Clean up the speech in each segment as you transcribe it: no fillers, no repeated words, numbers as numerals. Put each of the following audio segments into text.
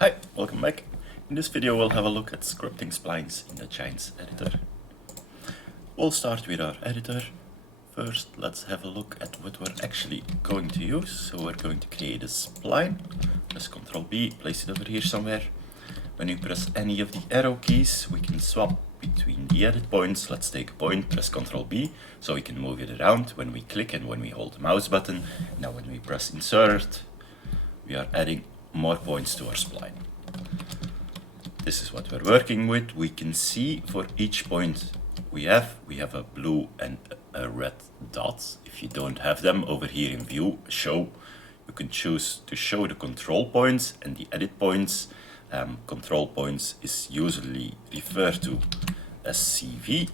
Hi, welcome back. In this video we'll have a look at scripting splines in the Giants editor. We'll start with our editor. First, let's have a look at what we're actually going to use. So we're going to create a spline. Press Ctrl B, place it over here somewhere. When you press any of the arrow keys, we can swap between the edit points. Let's take a point, press Ctrl B, so we can move it around when we click and when we hold the mouse button. Now when we press Insert, we are adding more points to our spline. This is what we're working with. We can see for each point we have a blue and a red dot. If you don't have them over here in view, show, you can choose to show the control points and the edit points. Control points is usually referred to as CV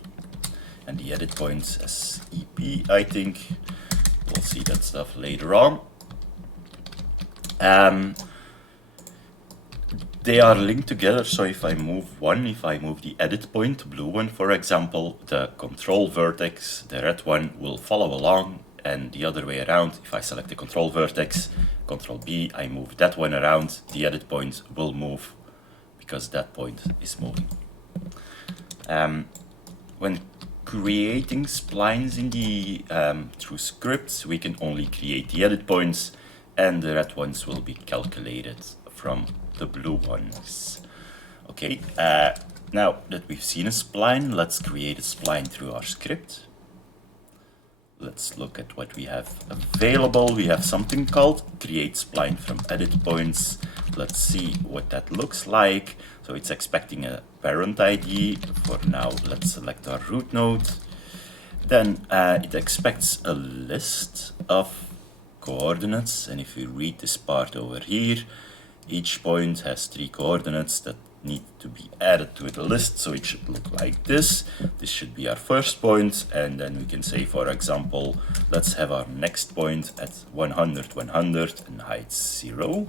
and the edit points as EP, I think. We'll see that stuff later on. They are linked together, so if I move one, if I move the edit point, the blue one for example, the control vertex, the red one, will follow along, and the other way around, if I select the control vertex, Ctrl B, I move that one around, the edit point will move because that point is moving. When creating splines in the through scripts, we can only create the edit points, and the red ones will be calculated from the blue ones. Okay, now that we've seen a spline, let's create a spline through our script. Let's look at what we have available. We have something called create spline from edit points. Let's see what that looks like. So it's expecting a parent ID. For now, let's select our root node. Then it expects a list of coordinates, and if we read this part over here, each point has 3 coordinates that need to be added to the list, so it should look like this. This should be our first point, and then we can say, for example, let's have our next point at 100, 100 and height 0.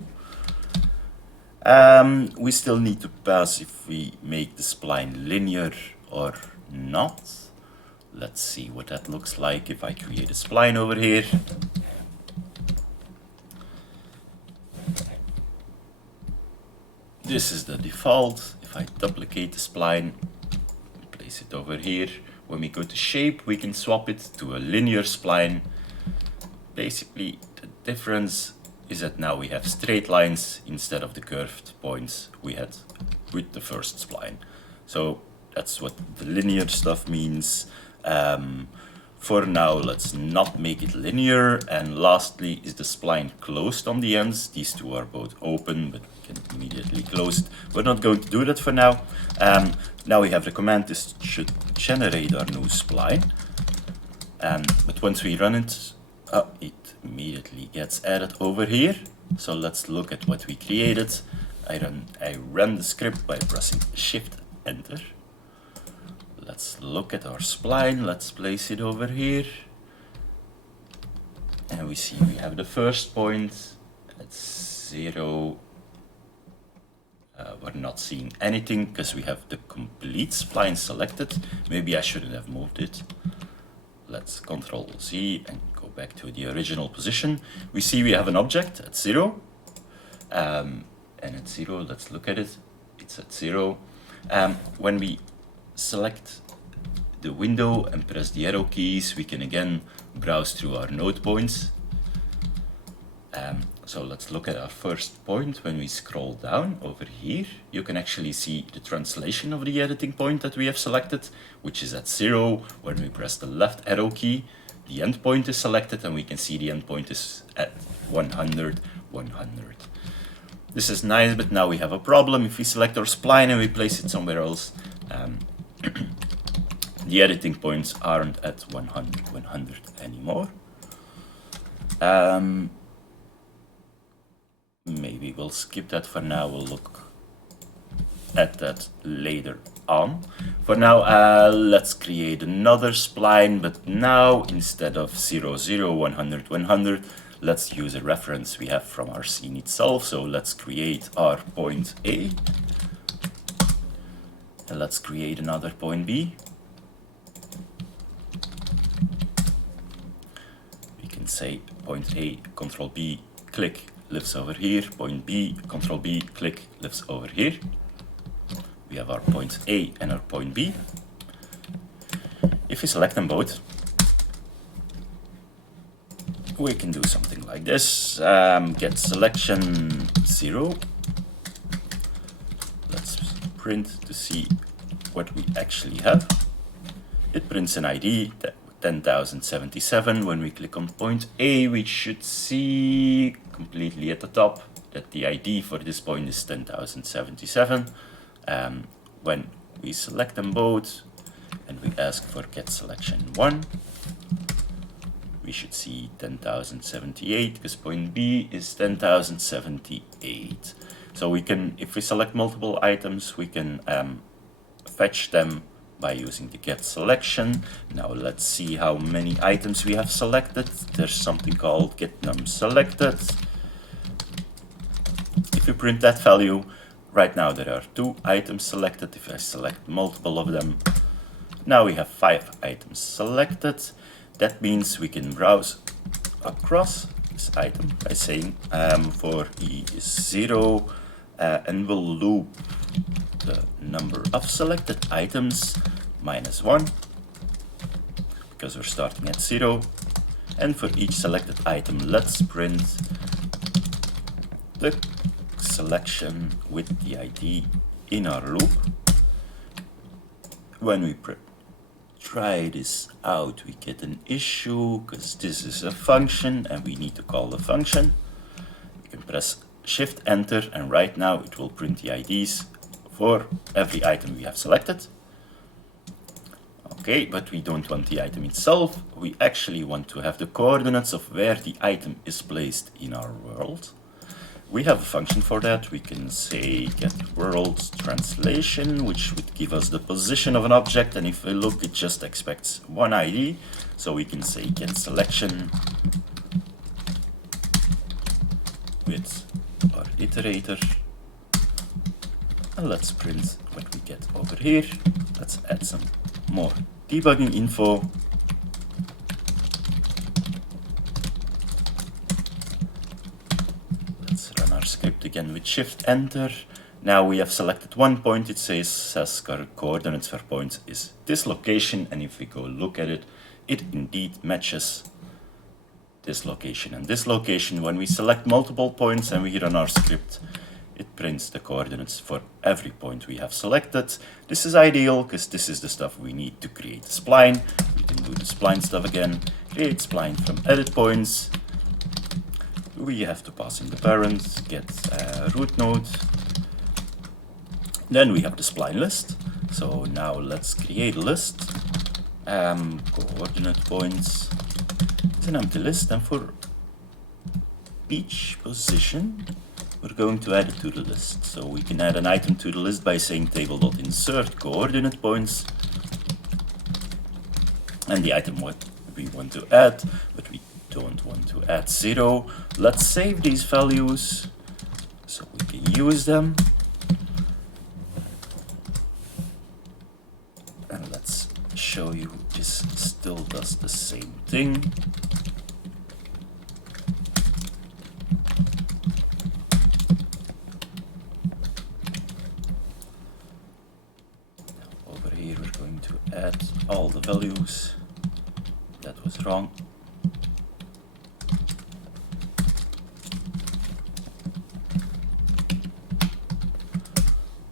We still need to pass if we make the spline linear or not. Let's see what that looks like if I create a spline over here. This is the default. If I duplicate the spline, place it over here. When we go to shape, we can swap it to a linear spline. Basically, the difference is that now we have straight lines instead of the curved points we had with the first spline. So that's what the linear stuff means. For now, let's not make it linear. And lastly, is the spline closed on the ends? These two are both open, but we can immediately close it. We're not going to do that for now. Now we have the command, this should generate our new spline. But once we run it, it immediately gets added over here. So let's look at what we created. I ran the script by pressing Shift Enter. Let's look at our spline. Let's place it over here. And we see we have the first point at 0. We're not seeing anything because we have the complete spline selected. Maybe I shouldn't have moved it. Let's Ctrl Z and go back to the original position. We see we have an object at 0. And at 0, let's look at it. It's at 0. When we select the window and press the arrow keys, we can again browse through our node points. So let's look at our first point. When we scroll down over here, you can actually see the translation of the editing point that we have selected, which is at 0. When we press the left arrow key, the endpoint is selected, and we can see the endpoint is at 100, 100. This is nice, but now we have a problem. If we select our spline and we place it somewhere else, the editing points aren't at 100, 100 anymore. Maybe we'll skip that for now. We'll look at that later on. For now, let's create another spline, but now instead of 0, 0, 100, 100, let's use a reference we have from our scene itself. So let's create our point A. And let's create another point B. We can say point A, Ctrl B, click, lives over here, point B, Control B, click, lives over here. We have our point A and our point B. If we select them both, we can do something like this. Get selection 0. Let's print to see what we actually have. It prints an ID, 10,077. When we click on point A, we should see completely at the top that the ID for this point is 10,077. When we select them both and we ask for get selection 1, we should see 10,078 because point B is 10,078. So we can, if we select multiple items, we can fetch them by using the get selection. Now let's see how many items we have selected. There's something called get num selected. If you print that value, right now there are 2 items selected. If I select multiple of them, now we have 5 items selected. That means we can browse across this item by saying for E is 0 and we'll loop the number of selected items -1 because we're starting at 0, and for each selected item let's print the selection with the ID in our loop. When we try this out, we get an issue because this is a function and we need to call the function. You can press Shift Enter and right now it will print the IDs for every item we have selected. Okay, but we don't want the item itself. We actually want to have the coordinates of where the item is placed in our world. We have a function for that. We can say get world translation, which would give us the position of an object, and if we look, it just expects one ID. So we can say get selection with our iterator. And let's print what we get over here. Let's add some more debugging info. Let's run our script again with Shift Enter. Now we have selected one point. It says coordinates for point is this location, and if we go look at it, it indeed matches this location and this location. When we select multiple points and we run our script, it prints the coordinates for every point we have selected. This is ideal because this is the stuff we need to create a spline. We can do the spline stuff again. Create spline from edit points. We have to pass in the parent, get root node. Then we have the spline list. So now let's create a list. Coordinate points. It's an empty list, and for each position, we're going to add it to the list. So we can add an item to the list by saying table.insert coordinate points. And the item what we want to add, but we don't want to add 0. Let's save these values so we can use them. And let's show you this still does the same thing. Over here we're going to add all the values. That was wrong.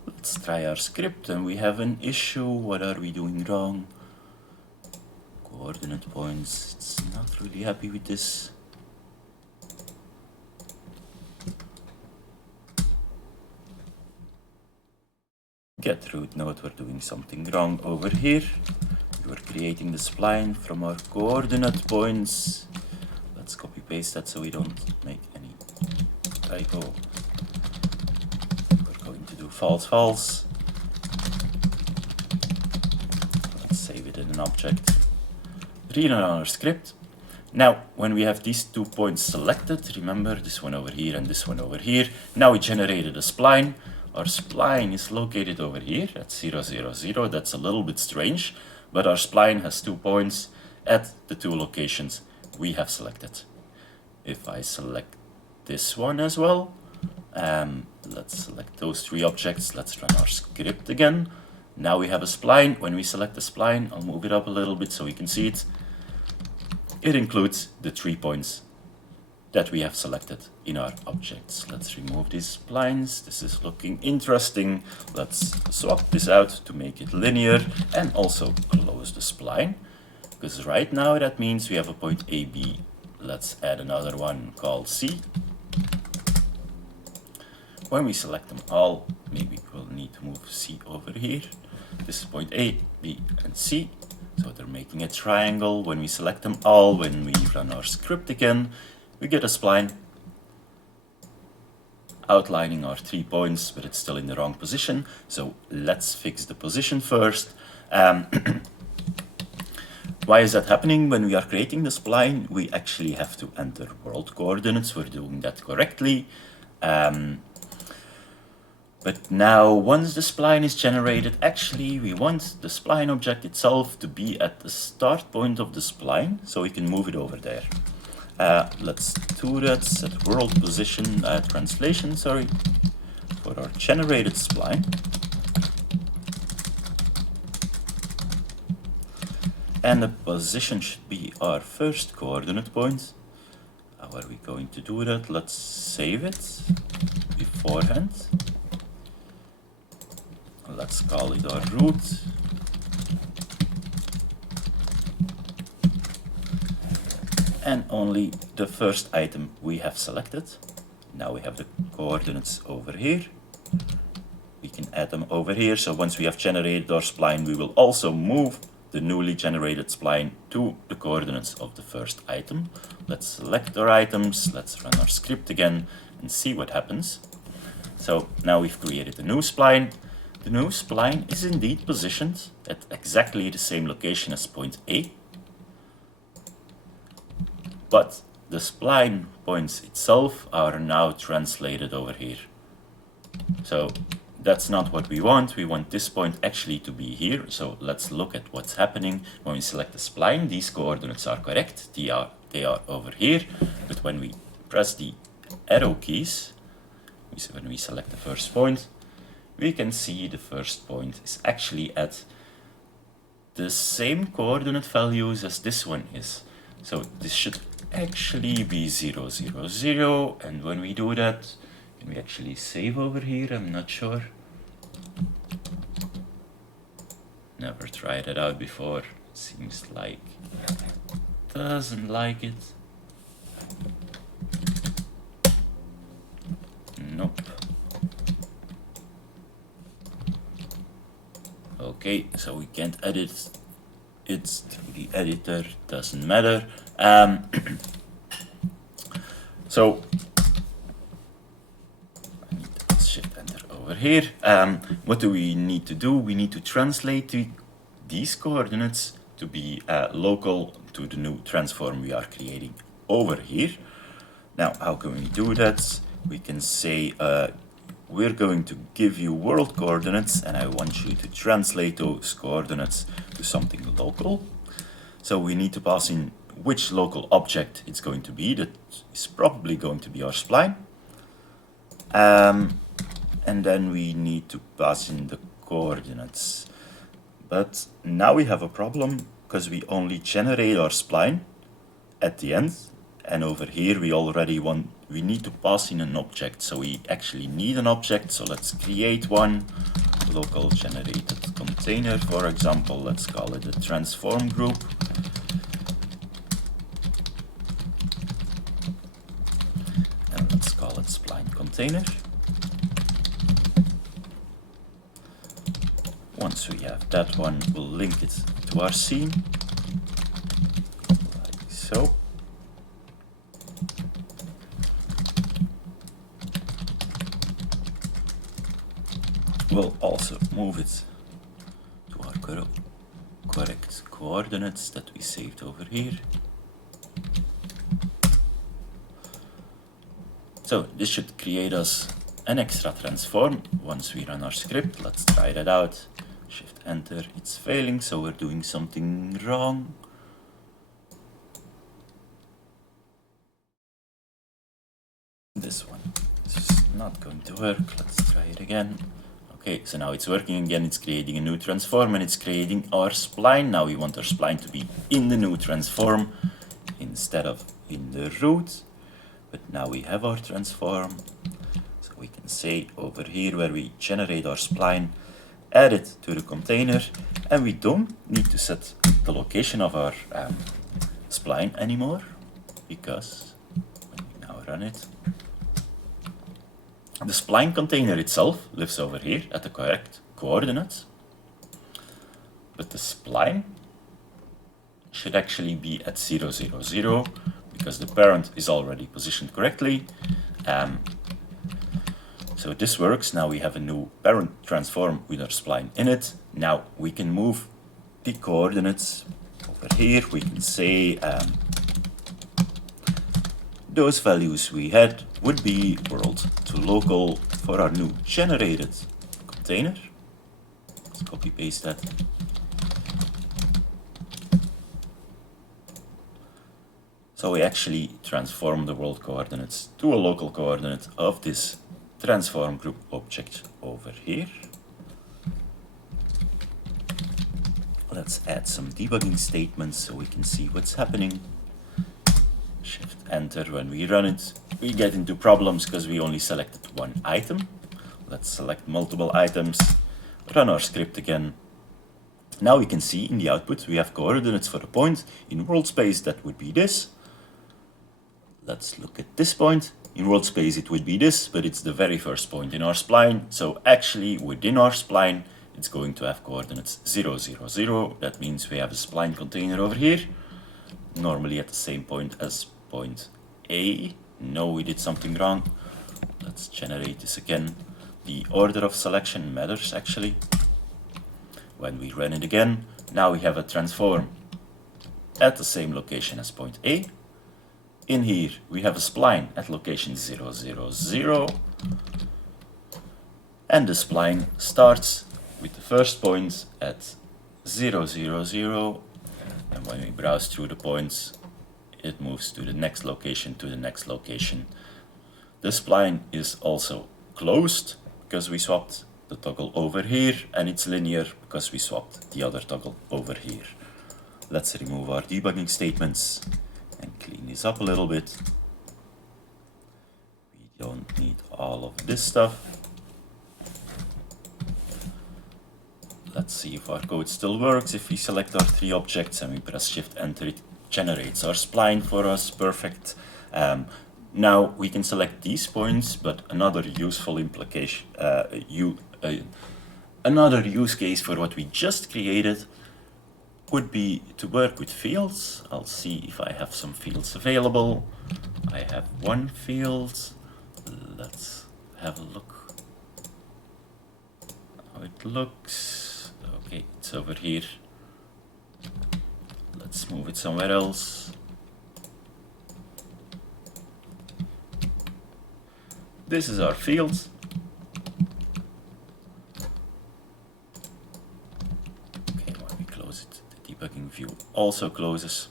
Let's try our script, and we have an issue. What are we doing wrong? Coordinate points. It's not really happy with this. Get root node, we're doing something wrong over here. We were creating the spline from our coordinate points. Let's copy paste that so we don't make any typo. We're going to do false, false. Let's save it in an object. Rerun our script. Now, when we have these 2 points selected, remember this one over here and this one over here. Now we generated a spline. Our spline is located over here at 0, 0, 0. That's a little bit strange, but our spline has 2 points at the 2 locations we have selected. If I select this one as well. Let's select those three objects. Let's run our script again. Now we have a spline. When we select the spline, I'll move it up a little bit so we can see it. It includes the 3 points that we have selected in our objects. Let's remove these splines. This is looking interesting. Let's swap this out to make it linear and also close the spline, because right now that means we have a point AB. Let's add another one called C. When we select them all, maybe we'll need to move C over here. This is point A, B, and C. So they're making a triangle. When we select them all, when we run our script again, we get a spline outlining our 3 points, but it's still in the wrong position. So let's fix the position first. Why is that happening? When we are creating the spline, we actually have to enter world coordinates. We're doing that correctly. But now, once the spline is generated, actually we want the spline object itself to be at the start point of the spline, so we can move it over there. Let's do that, set world position, translation, sorry, for our generated spline. And the position should be our first coordinate point. How are we going to do that? Let's save it beforehand. Let's call it our root. And only the first item we have selected. Now we have the coordinates over here. We can add them over here. So once we have generated our spline, we will also move the newly generated spline to the coordinates of the first item. Let's select our items. Let's run our script again and see what happens. So now we've created a new spline. The new spline is indeed positioned at exactly the same location as point A, but the spline points itself are now translated over here. So that's not what we want. We want this point actually to be here. So let's look at what's happening when we select the spline. These coordinates are correct. They are over here. But when we press the arrow keys, when we select the first point, we can see the first point is actually at the same coordinate values as this one is. So this should actually be 0, 0, 0. And when we do that, can we actually save over here? I'm not sure. Never tried it out before. Seems like it doesn't like it. Nope. Okay, so we can't edit it through the editor, doesn't matter. So I need to shift enter over here. What do we need to do? We need to translate these coordinates to be local to the new transform we are creating over here. Now, how can we do that? We can say we're going to give you world coordinates, and I want you to translate those coordinates to something local. So we need to pass in which local object it's going to be. That is probably going to be our spline. And then we need to pass in the coordinates. But now we have a problem because we only generate our spline at the end. And over here we need to pass in an object. So we actually need an object. So let's create one local generated container, for example. Let's call it a transform group. And let's call it spline container. Once we have that one, we'll link it to our scene, like so. We'll also move it to our correct coordinates that we saved over here. So this should create us an extra transform once we run our script. Let's try that out. Shift enter, it's failing, so we're doing something wrong. going to work. Let's try it again. Okay, so now it's working again. It's creating a new transform and it's creating our spline. Now we want our spline to be in the new transform instead of in the root. But now we have our transform. So we can say over here where we generate our spline, add it to the container, and we don't need to set the location of our spline anymore, because when we now run it, the spline container itself lives over here at the correct coordinates, but the spline should actually be at 0, 0, 0, because the parent is already positioned correctly. So this works. Now we have a new parent transform with our spline in it. Now we can move the coordinates over here. We can say those values we had would be world to local for our new generated container. Let's copy paste that. So we actually transform the world coordinates to a local coordinate of this transform group object over here. Let's add some debugging statements so we can see what's happening. Shift enter. When we run it, we get into problems because we only selected one item. Let's select multiple items, run our script again. Now we can see in the output we have coordinates for a point in world space. That would be this. Let's look at this point. In world space it would be this, but it's the very first point in our spline. So actually within our spline it's going to have coordinates 0, 0, 0. That means we have a spline container over here, normally at the same point as point A. No, we did something wrong. Let's generate this again. The order of selection matters actually. When we run it again, now we have a transform at the same location as point A. In here, we have a spline at location 0, 0, 0. And the spline starts with the first point at 0, 0, 0. And when we browse through the points, it moves to the next location, to the next location. The spline is also closed because we swapped the toggle over here, and it's linear because we swapped the other toggle over here. Let's remove our debugging statements and clean this up a little bit. We don't need all of this stuff. Let's see if our code still works. If we select our three objects and we press Shift Enter, it generates our spline for us. Perfect. Now we can select these points, but another useful implication, another use case for what we just created would be to work with fields. I'll see if I have some fields available. I have one field. Let's have a look how it looks. Okay, it's over here. Let's move it somewhere else. This is our field. Okay, when we close it, the debugging view also closes.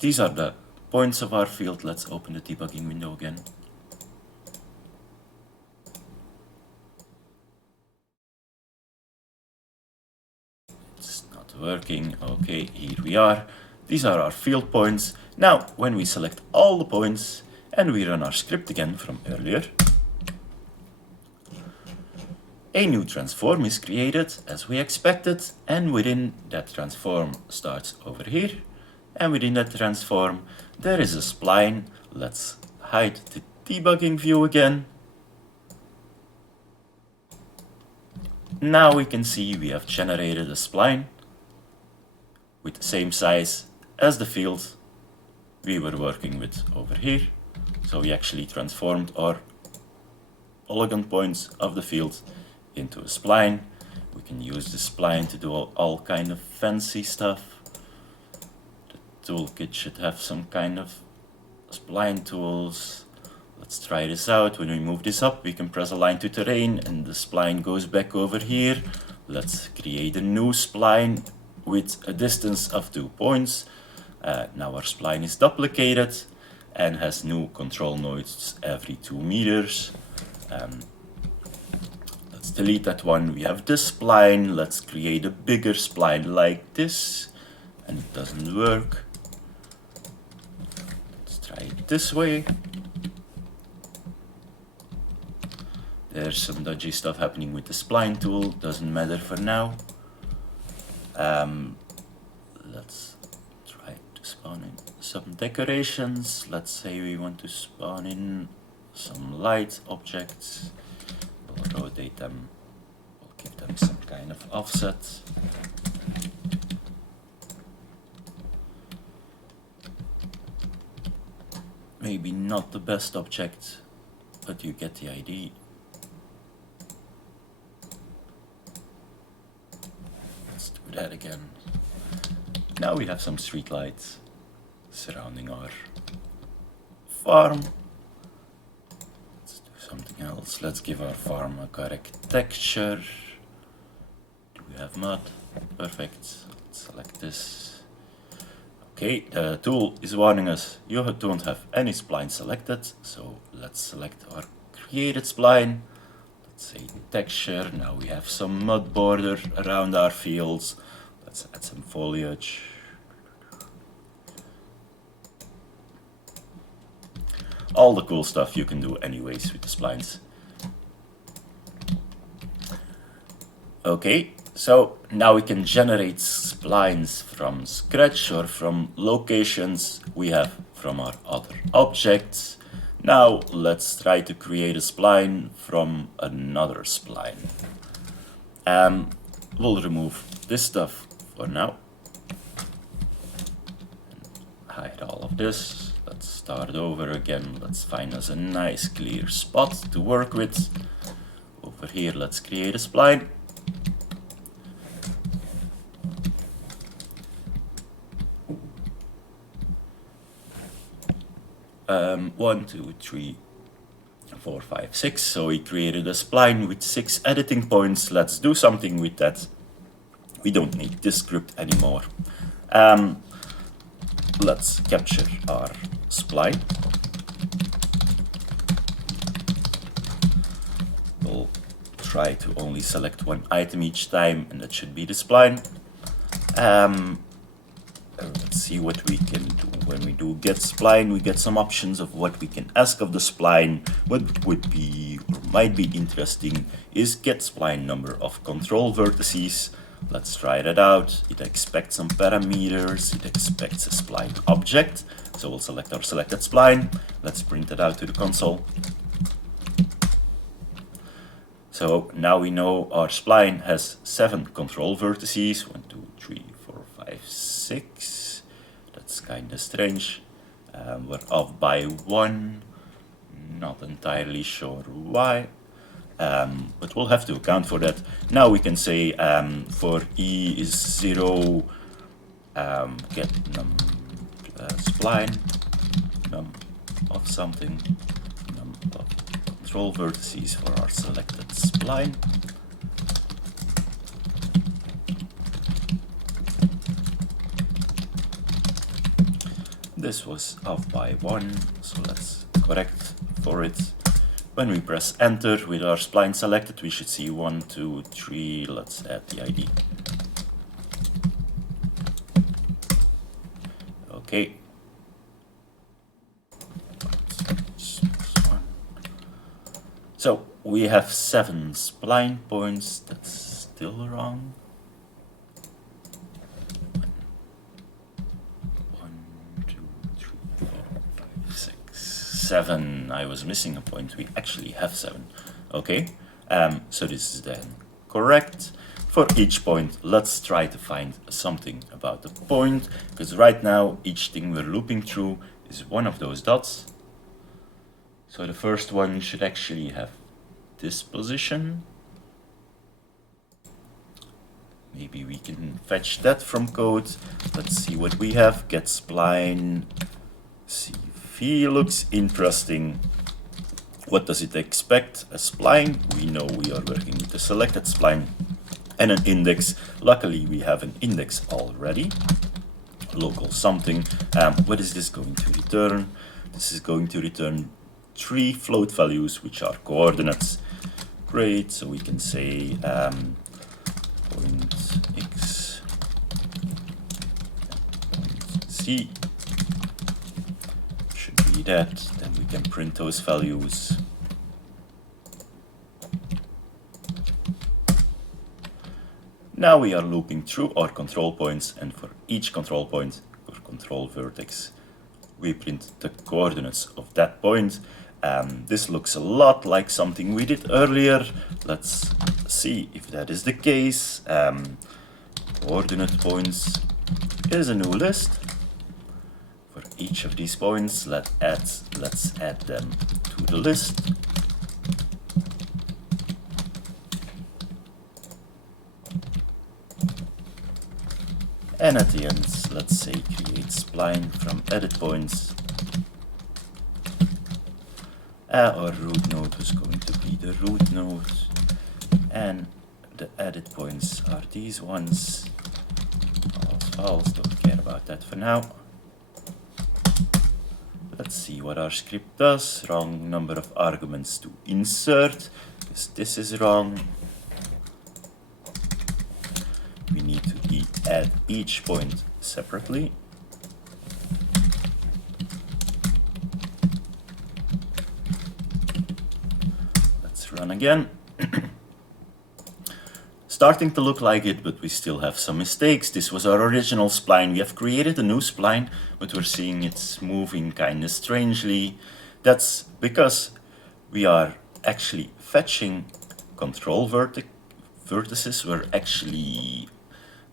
These are the points of our field. Let's open the debugging window again. It's not working. Okay, here we are. These are our field points. Now, when we select all the points and we run our script again from earlier, a new transform is created as we expected, and within that transform starts over here, and within that transform there is a spline. Let's hide the debugging view again. Now we can see we have generated a spline with the same size as the field we were working with over here. So we actually transformed our polygon points of the field into a spline. We can use the spline to do all kind of fancy stuff. The toolkit should have some kind of spline tools. Let's try this out. When we move this up, we can press align to terrain and the spline goes back over here. Let's create a new spline with a distance of 2 points. Now our spline is duplicated and has new control nodes every 2 meters. Let's delete that one. We have this spline. Let's create a bigger spline like this. And it doesn't work. Let's try it this way. There's some dodgy stuff happening with the spline tool. Doesn't matter for now. Let's try to spawn in some decorations. Let's say we want to spawn in some light objects. We'll rotate them. We'll give them some kind of offset. Maybe not the best object, but you get the idea. Let's do that again. Now we have some street lights surrounding our farm. Let's do something else. Let's give our farm a correct texture. Do we have mud? Perfect. Let's select this. Okay, the tool is warning us you don't have any spline selected, so let's select our created spline. Let's say texture. Now we have some mud border around our fields. Let's add some foliage. All the cool stuff you can do anyways with the splines. Okay, so now we can generate splines from scratch or from locations we have from our other objects. Now let's try to create a spline from another spline. We'll remove this stuff for now. Hide all of this. Let's start over again. Let's find us a nice clear spot to work with. Over here, let's create a spline. One, two, three, 4, 5, 6. So we created a spline with 6 editing points. Let's do something with that. We don't need this script anymore. Let's capture our spline. We'll try to only select one item each time, and that should be the spline. Let's see what we can do. When we do get spline, we get some options of what we can ask of the spline. What would be or might be interesting is get spline number of control vertices. Let's try that out. It expects some parameters. It expects a spline object. So we'll select our selected spline. Let's print it out to the console. So now we know our spline has 7 control vertices. 1, 2, 3, 4, 5, 6. That's kind of strange. We're off by 1. Not entirely sure why. But we'll have to account for that. Now we can say for E is 0, get num spline, num of something, num of control vertices for our selected spline. This was off by 1, so let's correct for it. When we press enter with our spline selected, we should see 1, 2, 3. Let's add the ID. Okay. So we have 7 spline points. That's still wrong. 7. I was missing a point. We actually have 7. Okay, so this is then correct. For each point, let's try to find something about the point, because right now each thing we're looping through is one of those dots. So the first one should actually have this position. Maybe we can fetch that from code. Let's see what we have. Get spline. CV looks interesting. What does it expect? A spline. We know we are working with the selected spline and an index. Luckily, we have an index already. Local something. What is this going to return? This is going to return three float values, which are coordinates. Great, so we can say point X, point Z should be that. Then we can print those values. Now we are looping through our control points, and for each control point or control vertex, we print the coordinates of that point. This looks a lot like something we did earlier. Let's see if that is the case. Coordinate points is a new list. For each of these points, let's add them to the list. And at the end, let's say create spline from edit points. Our root node is going to be the root node, and the edit points are these ones. False, don't care about that for now. Let's see what our script does. Wrong number of arguments to insert, because this is wrong. We need to add each point separately. Let's run again. Starting to look like it, but we still have some mistakes. This was our original spline. We have created a new spline, but we're seeing it's moving kind of strangely. That's because we are actually fetching control vertices. We're actually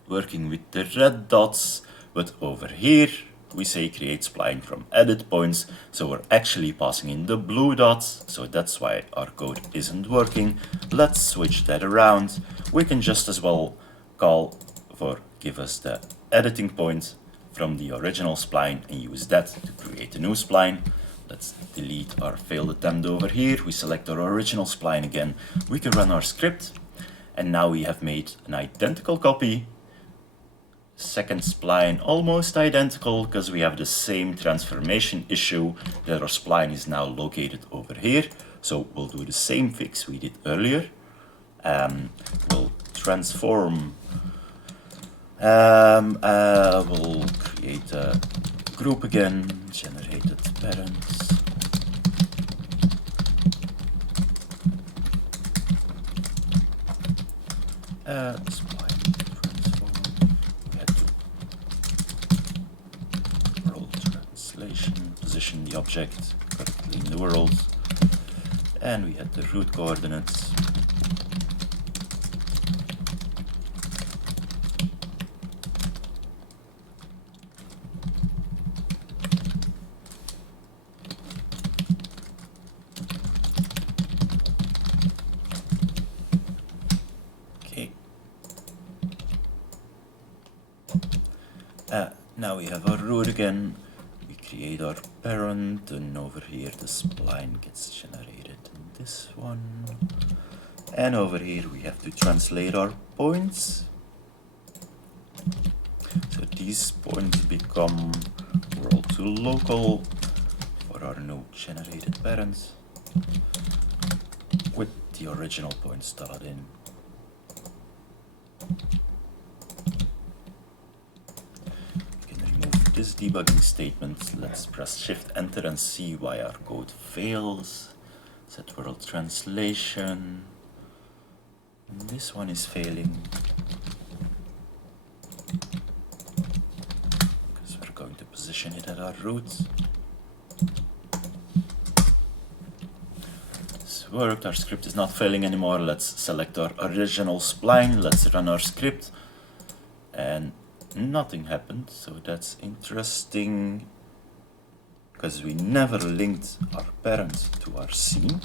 working with the red dots, but over here we say create spline from edit points, so we're actually passing in the blue dots, so that's why our code isn't working. Let's switch that around. We can just as well call for give us the editing point from the original spline and use that to create a new spline. Let's delete our failed attempt over here. We select our original spline again. We can run our script, and now we have made an identical copy. Second spline almost identical, because we have the same transformation issue that our spline is now located over here. So we'll do the same fix we did earlier. We'll transform, we'll create a group again, generated parents. Spline transform. We had to world translation, position the object correctly in the world, and we had the root coordinates. Now we have our root again. We create our parent, and over here the spline gets generated in this one. And over here we have to translate our points. So these points become world to local for our new generated parents, with the original points started in. This debugging statement, let's press Shift Enter and see why our code fails. Set world translation. And this one is failing because we're going to position it at our root. This worked, our script is not failing anymore. Let's select our original spline, let's run our script, and nothing happened, so that's interesting, because we never linked our parent to our scene.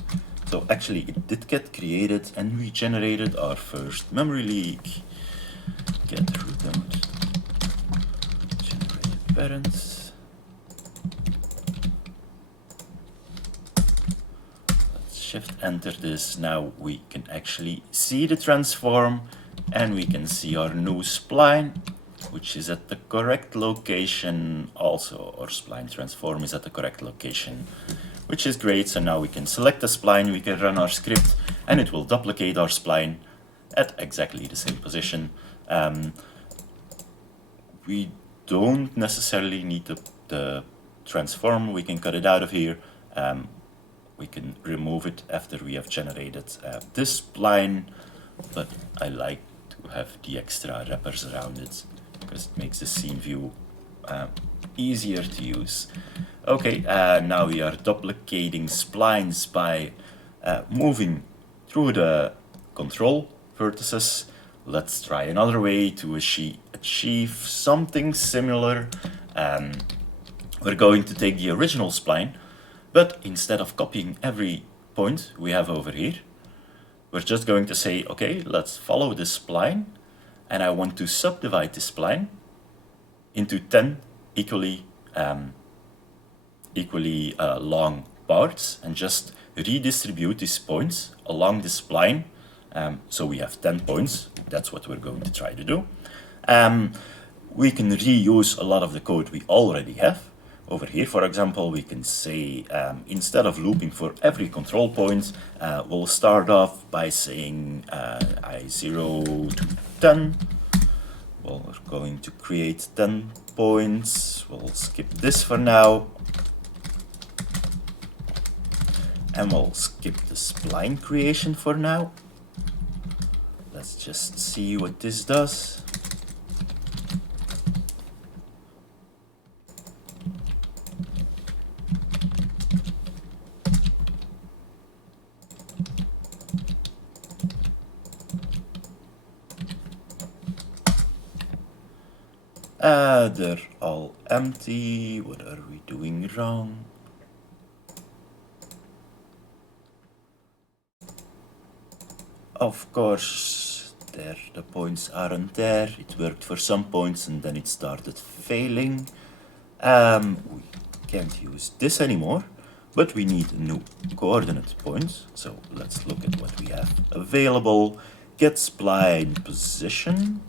So actually it did get created, and we generated our first memory leak. Get root node, generated parents. Let's Shift Enter this. Now we can actually see the transform, and we can see our new spline. which is at the correct location. Also, our spline transform is at the correct location, which is great. So now we can select the spline, we can run our script, and it will duplicate our spline at exactly the same position. We don't necessarily need the transform. We can cut it out of here. We can remove it after we have generated this spline, but I like to have the extra wrappers around it because it makes the scene view easier to use. Okay, now we are duplicating splines by moving through the control vertices. Let's try another way to achieve something similar. We're going to take the original spline, but instead of copying every point we have over here, we're just going to say, okay, let's follow this spline, and I want to subdivide this spline into 10 equally long parts and just redistribute these points along the spline. So we have 10 points. That's what we're going to try to do. We can reuse a lot of the code we already have. Over here, for example, we can say, instead of looping for every control point, we'll start off by saying I0 to 10. Well, we're going to create 10 points. We'll skip this for now. And we'll skip the spline creation for now. Let's just see what this does. They're all empty. What are we doing wrong? Of course, there the points aren't there. It worked for some points and then it started failing. We can't use this anymore, but we need a new coordinate point. So let's look at what we have available. Get spline position.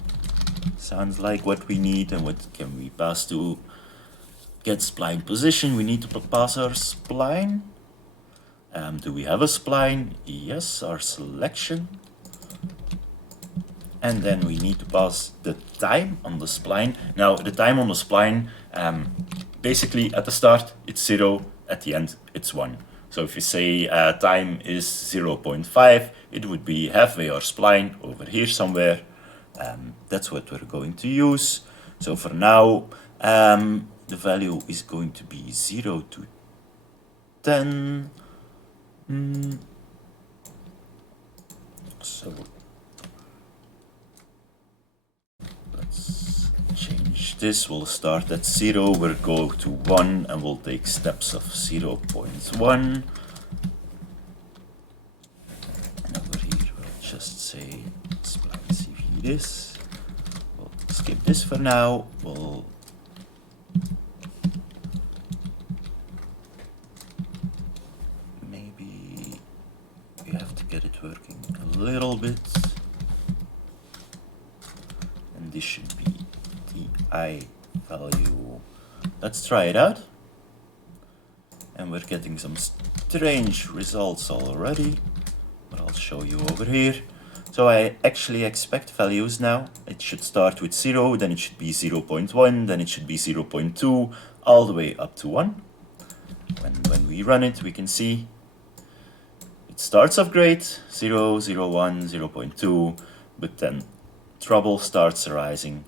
Sounds like what we need. And what can we pass to get spline position? We need to pass our spline. Do we have a spline? Yes, our selection. And then we need to pass the time on the spline. Now, the time on the spline, basically at the start, it's 0. At the end, it's 1. So if you say time is 0.5, it would be halfway our spline over here somewhere. That's what we're going to use. So for now, the value is going to be 0 to 10. So let's change this. We'll start at 0, we'll go to 1, and we'll take steps of 0.1. And over here, we'll just say spline CV this. We'll skip this for now. We'll get it working a little bit, and this should be the I value. Let's try it out, and we're getting some strange results already, but I'll show you over here. So I actually expect values now. It should start with 0, then it should be 0.1, then it should be 0.2, all the way up to 1. When we run it, we can see it starts off great, 0, 0, 1, 0.2, but then trouble starts arising.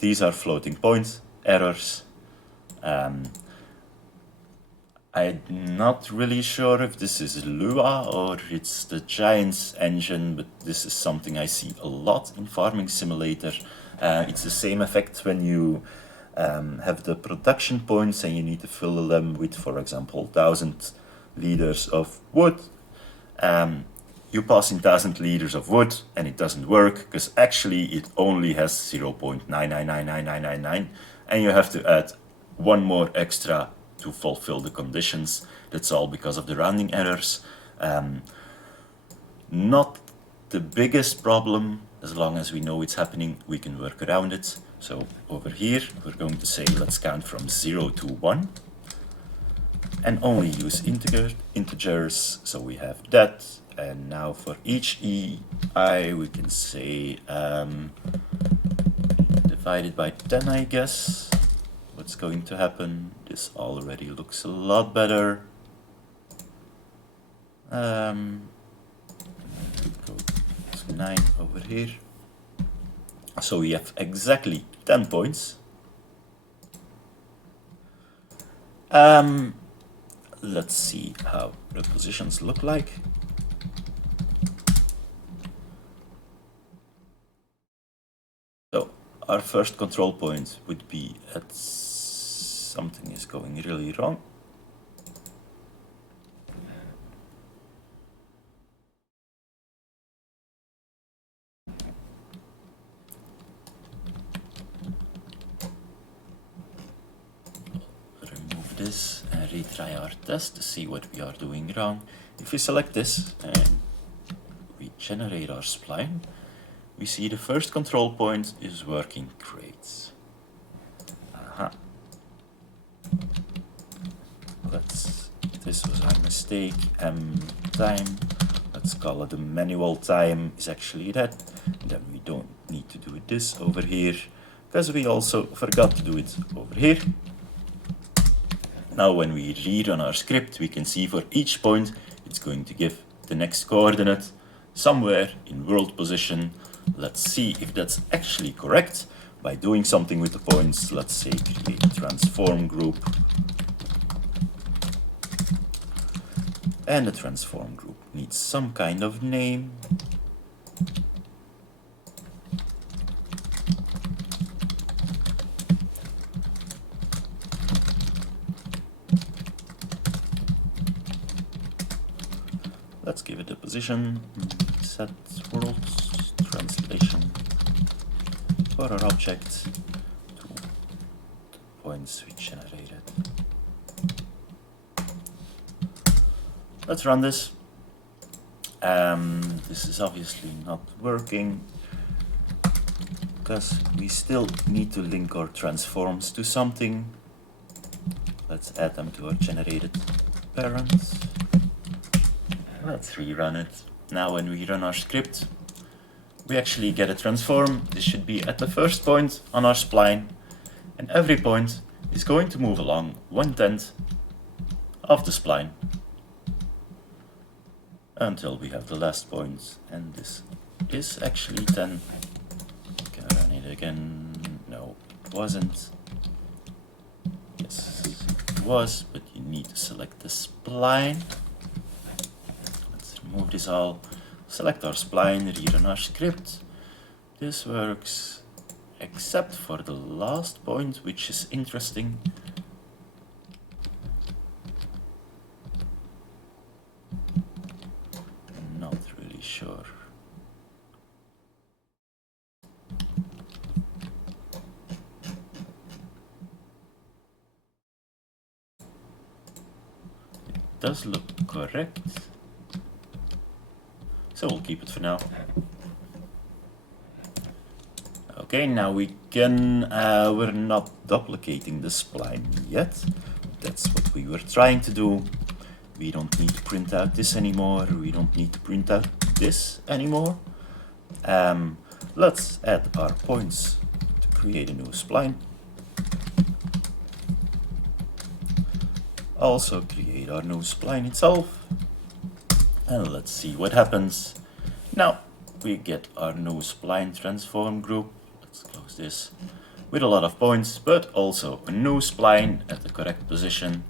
These are floating point errors. I'm not really sure if this is Lua or it's the Giants engine, but this is something I see a lot in Farming Simulator. It's the same effect when you have the production points and you need to fill them with, for example, 1,000 liters of wood. You pass in 1,000 liters of wood and it doesn't work because actually it only has 0.999999, and you have to add one more extra to fulfill the conditions. That's all because of the rounding errors. Not the biggest problem. As long as we know it's happening, we can work around it. So over here, we're going to say, let's count from 0 to 1. And only use integers. So we have that. And now for each EI, we can say divided by 10, I guess. What's going to happen? This already looks a lot better. Go to 9 over here. So we have exactly 10 points. Let's see how the positions look like. So our first control point would be at something is going really wrong. Remove this and retry our test to see what we are doing wrong. If we select this and we generate our spline, we see the first control point is working great. This was our mistake. Time, let's call it the manual time, is actually that. Then we don't need to do this over here, because we also forgot to do it over here. Now when we rerun our script, we can see for each point, it's going to give the next coordinate somewhere in world position. Let's see if that's actually correct by doing something with the points. Let's say create a transform group. And the transform group needs some kind of name. Let's give it a position. Set world translation for our object to the points we generated. Let's run this. This is obviously not working because we still need to link our transforms to something. Let's add them to our generated parent. Let's rerun it. Now when we run our script, we actually get a transform. This should be at the first point on our spline, and every point is going to move along 1/10 of the spline until we have the last point, and this is actually 10. Can I run it again? No, it wasn't. Yes, it was, but you need to select the spline. Let's remove this all. Select our spline, rerun our script. This works, except for the last point, which is interesting. Not really sure. It does look correct. So we'll keep it for now. Okay, now we can, we're not duplicating the spline yet. That's what we were trying to do. We don't need to print out this anymore. We don't need to print out this anymore. Let's add our points to create a new spline. Also create our new spline itself. And let's see what happens. Now we get our new spline transform group. Let's close this. With a lot of points, but also a new spline at the correct position.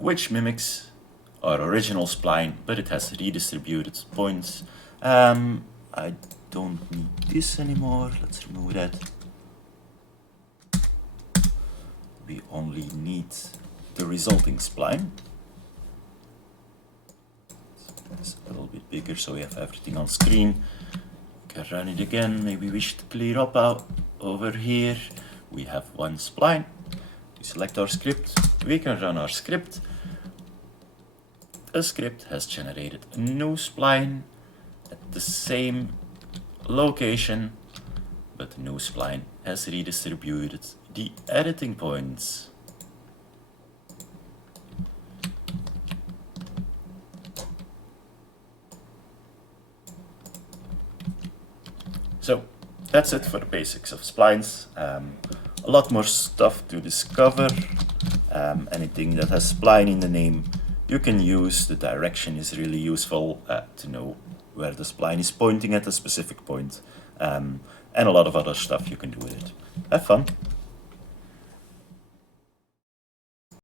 Which mimics our original spline, but it has redistributed points. I don't need this anymore. Let's remove that. We only need the resulting spline. It's a little bit bigger so we have everything on screen. We can run it again. Maybe we should clear up out over here. We have one spline. We select our script. We can run our script. a script has generated a new spline at the same location, but the new spline has redistributed the editing points. So that's it for the basics of splines. A lot more stuff to discover. Anything that has spline in the name you can use. The direction is really useful to know where the spline is pointing at a specific point. And a lot of other stuff you can do with it. Have fun!